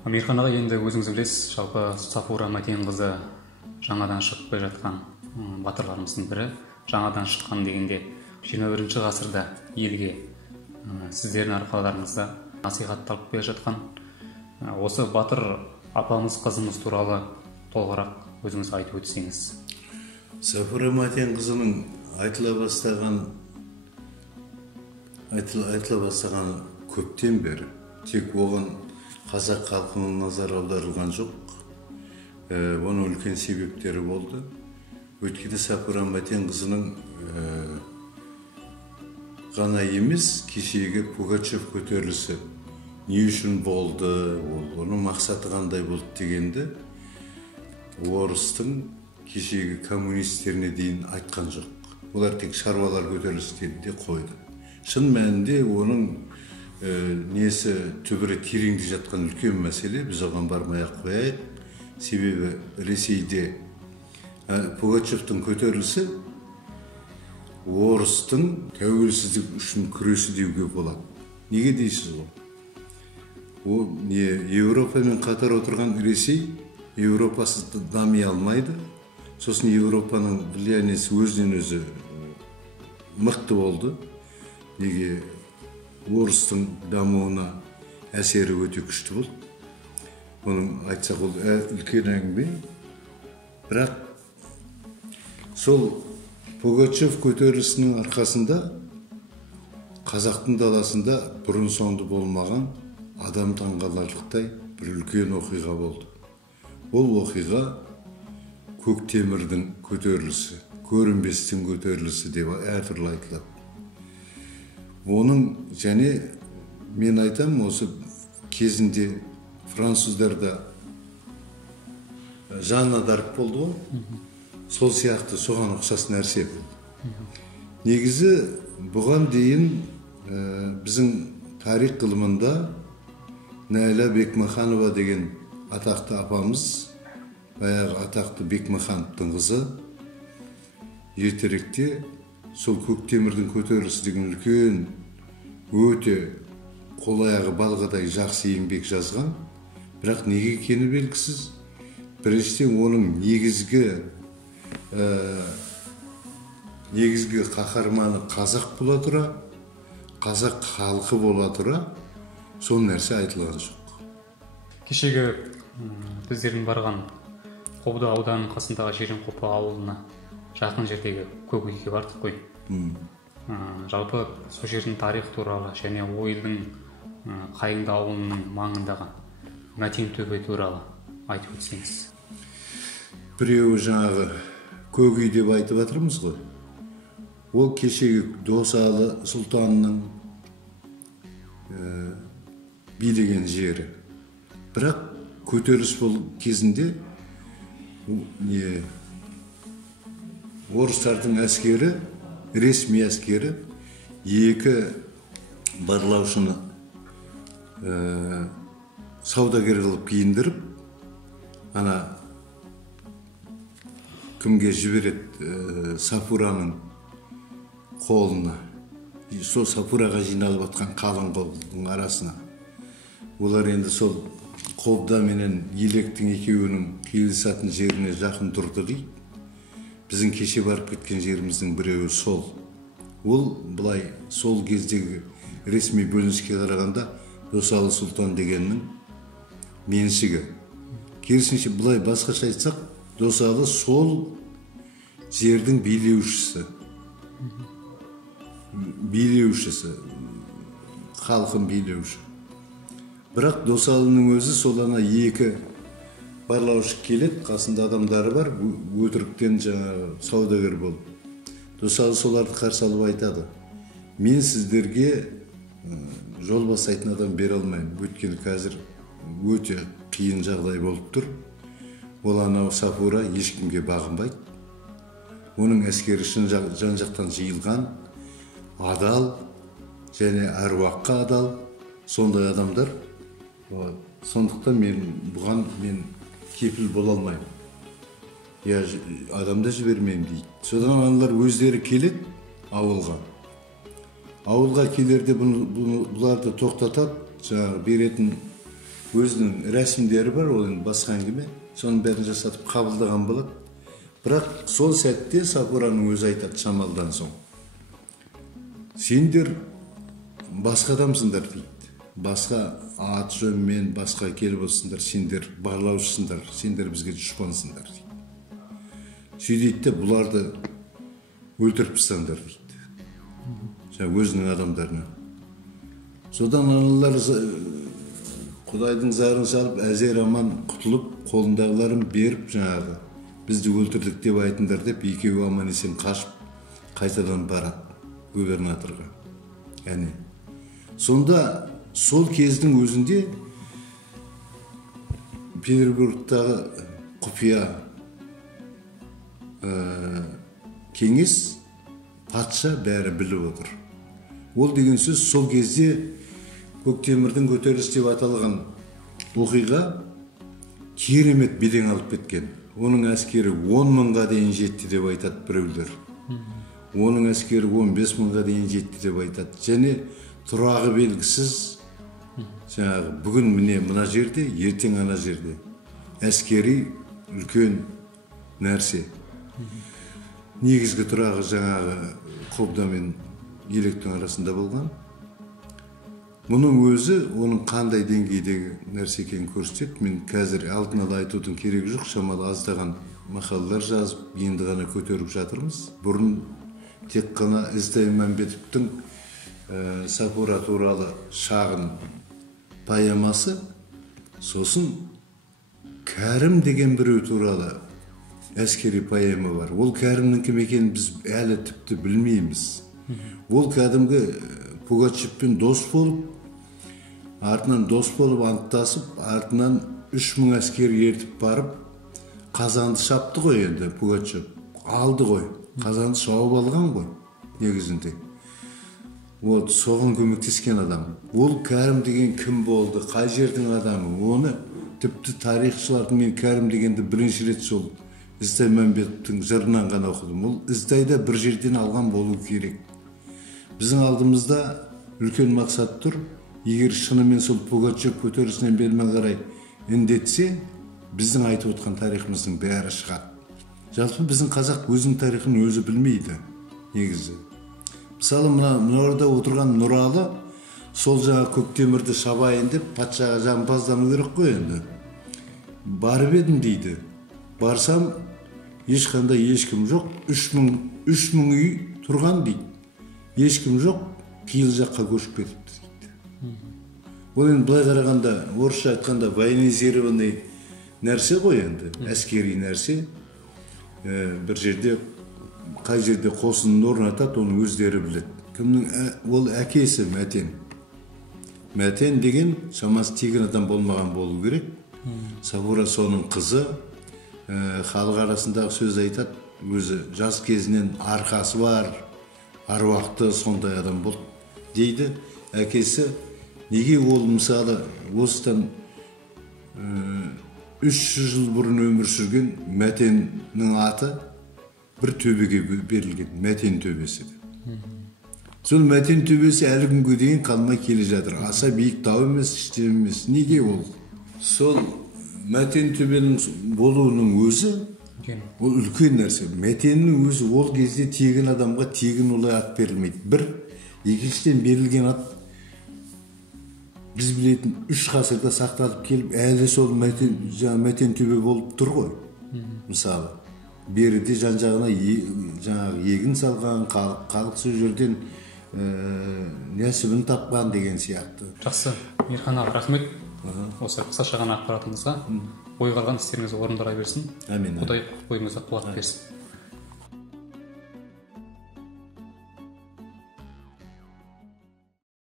Американға енді өзіңіз білесіз, жалпы Сафура Матен қызы жаңадан шығып келе жатқан батырларымыздың бірі. Жаңадан шыққан дегенде 21 ғасырда елге сіздердің арқаларыңызда насихатталып келе жатқан осы батыр апамыз қызымыз туралы толығырақ өзіңіз айтып өтсеңіз. Сафура Матен қызының айтыла бастаған көптен бері, тек оған қазақ халқының назар аударылған жоқ. Оның үлкен себептері болды. Өйткені Сафура Матен қызының ғана емес, кешегі Пугачев көтерілісі не үшін болды, оның мақсаты қандай болды дегенді орыстың кешегі коммунистеріне дейін айтқан жоқ. Олар тек шаруалар көтерілісі деді де қойды. Шын мәнінде оның несі түбірі тереңде жатқан үлкен мәселе, біз оған бармай-ақ қояйық. Себебі Ресейде Пугачевтің көтерілісі орыстың тәуелсіздік үшін күресі деуге болады. Неге дейсіз ғой? Ол Еуропамен қатар отырған Ресей Еуропасы дами алмайды. Сосын Еуропаның влияниесі өзінен өзі мықты болды. Неге орыстың дамуына әсері өте күшті болды. Оның айтсақ ол үлкен әңгіме. Бірақ сол Пугачев көтерілісінің арқасында қазақтың даласында бұрын соңды болмаған адам таңғаларлықтай бір үлкен оқиға болды. Ол оқиға Көктемірдің көтерілісі, көрінбестің көтерілісі деп әртүрлі айтылады. Оның және мен айтам, осы кезінде француздарда Жанна d'Арк болды ғой. Сол сияқты соған ұқсас нәрсе болды. Негізі бұған дейін біздің тарих ғылымында Найла Бекмаханова деген атақты апамыз, баяғы атақты Бекмахановтың қызы, ертеректе сол Көктемірдің көтерілісі деген үлкен, өте қол-аяғы балғадай жақсы еңбек жазған. Бірақ неге екені белгісіз. Біріншіден оның негізгі қаһарманы қазақ бола тұра, қазақ халқы бола тұра, сол нәрсе айтылған жоқ. Кешегі біздердің барған Қобда ауданының қасындағы Жиренқопа ауылына жақын жердегі Көкүйге бардық қой. Жалпы сол жердің тарих туралы және ойылдың Қайыңды ауылының маңындағы Мәтен төбе туралы айтып өтсеңіз. Біреуі жаңағы Көкүй деп айтып жатырмыз ғой. Ол кешегі Досалы сұлтанның билеген жері. Бірақ көтеріліс бол кезінде орыстардың әскері, ресми әскері екі барлаушыны саудагер қылып киіндіріп, ана кімге жібереді, Сафураның қолына, сол Сафураға жиналып атқан қалың қолдың арасына. Олар енді сол Қобда менен Електің екеуінің қиылысатын жеріне жақын тұрды дейді. Біздің кеше барып кеткен жеріміздің біреуі сол. Ол былай сол кездегі ресми бөлініске қарағанда Досалы сұлтан дегеннің меншігі. Керісінше былай басқаша айтсақ, Досалы сол жердің билеушісі, халқын билеуші. Бірақ Досалының өзі сол ана екі барлаушы келеді, қасында адамдары бар, өтіріктен жаңағы саудагер болып. Досалы соларды қарсы алып айтады: мен сіздерге жол бастайтын адам бере алмаймын. Өйткені қазір өте қиын жағдай болып тұр. Ол анау Сафура ешкімге бағынбайды. Оның әскері жан-жақтан жиылған, адал және әруаққа адал сондай адамдар. Сондықтан бұған кепіл бола алмаймын. Адамда жібермеймін дейді. Содан аналар өздері келеді ауылға. Ауылға келерде бұларды тоқтатады, жаңағы беретін өзінің рәсімдері бар, ол енді басқа әңгіме. Соның бәрін жасатып қабылдаған болады. Бірақ сол сәтте Сафураның өзі айтады шамалдан соң: сендер басқа адамсыңдар дейді. Басқа ат жөнмен басқа келіп отырсыңдар, сендер барлаушысыңдар, сендер бізге дұшпансыңдар дейді. Сөйдейді де бұларды өлтіріп тастаңдар дейді. Өзінің адамдарына. Содан аналар Құдайдың зарын салып, әзер аман құтылып, қолындағыларын беріп, жаңағы бізді өлтірдік деп айтыңдар деп, екеуі аман есен қашып, қайтадан барады губернаторға. Яғни сонда сол кездің өзінде Петербургтағы құпия кеңес, патша бәрі біліп отыр. Ол деген сөз сол кезде Көктемірдің көтерілісі деп аталған оқиға керемет белең алып кеткен. Оның әскері 10 мыңға дейін жетті деп айтады біреулер. Оның әскері 15 мыңға дейін жетті деп айтады. Және тұрағы белгісіз, жаңағы бүгін міне мына жерде, ертең ана жерде. Әскери үлкен нәрсе. Негізгі тұрағы жаңағы Қобда мен Електің арасында болған. Мұның өзі оның қандай деңгейдегі нәрсе екенін көрсетеді. Мен қазір алдын ала айтудың керегі жоқ, шамалы аздаған мақалалар жазып, енді ғана көтеріп жатырмыз. Бұрын тек қана Ізтай Мәмбетовтің Сафура туралы шағын поэмасы, сосын Кәрім деген біреу туралы әскери поэма бар. Ол Кәрімнің кім екенін біз әлі тіпті білмейміз. Ол кәдімгі Пугачевпен дос болып, артынан дос болып анттасып, артынан 3000 әскер ертіп барып, Қазанды шапты ғой енді Пугачев. Алды ғой. Қазанды шауып алған ғой негізінде. Ол соған көмектескен адам. Ол Кәрім деген кім болды, қай жердің адамы, оны тіпті тарихшылардың мен Кәрім дегенді бірінші рет сол Ізтай Мәмбетовтің жырынан ғана оқыдым. Ол Іздайда бір жерден алған болу керек. Біздің алдымызда үлкен мақсат тұр. Егер шынымен сол Пугачев көтерілісінен бермен қарай індетсе, біздің айтып отқан тарихымыздың бәрі шығады. Жалпы біздің қазақ өзінің тарихын өзі білмейді негізі. Мысалы, мына орда отырған Нұралы сол жаңа Көктемірді шабайын деп патшаға жағымпаздану керек қой енді. Барып едім дейді. Барсам, ешқандай ешкім жоқ, 3000 үй тұрған дейді. Ешкім жоқ, қиыл жаққа көшіп кетіпті дейді. Ол енді былай қарағанда, орысша айтқанда военизированный нәрсе ғой енді, әскери нәрсе. Бір жерде, қай жерде қосынын орнатады, оны өздері біледі. Кімнің? Ол әкесі Мәтен. Мәтен деген шамасы тегін адам болмаған болу керек. Сафура соның қызы, халық арасындағы сөз айтады, өзі жас кезінен арқасы бар, аруақты сондай адам болды дейді. Әкесі неге ол мысалы осыдан 300 жыл бұрын өмір сүрген Мәтеннің аты бір төбеге берілген, Мәтен төбесі. Сол Мәтен төбесі әлі күнге дейін қалмай келе жатыр. Аса биік тау емес, іштем емес. Неге ол? Сол Мәтен төбенің болуының өзі ол үлкен нәрсе. Мәтеннің өзі ол кезде тегін адамға тегін олай ат берілмейді. Бір, екіншіден берілген ат біз білетін 3 ғасырда сақталып келіп, әлі сол Мәтен төбе болып тұр ғой. Мысалы, беріде жан-жағына жаңағы егін салған, халық сол жерден нәсібін тапқан деген сияқты. Жақсы, Мейірхан аға, рахмет. Осы қысқаша ғана ақпаратыңызға ой қалған істеріңіз орындала берсін. Әмин. Құдай бойыңызға қуат берсін.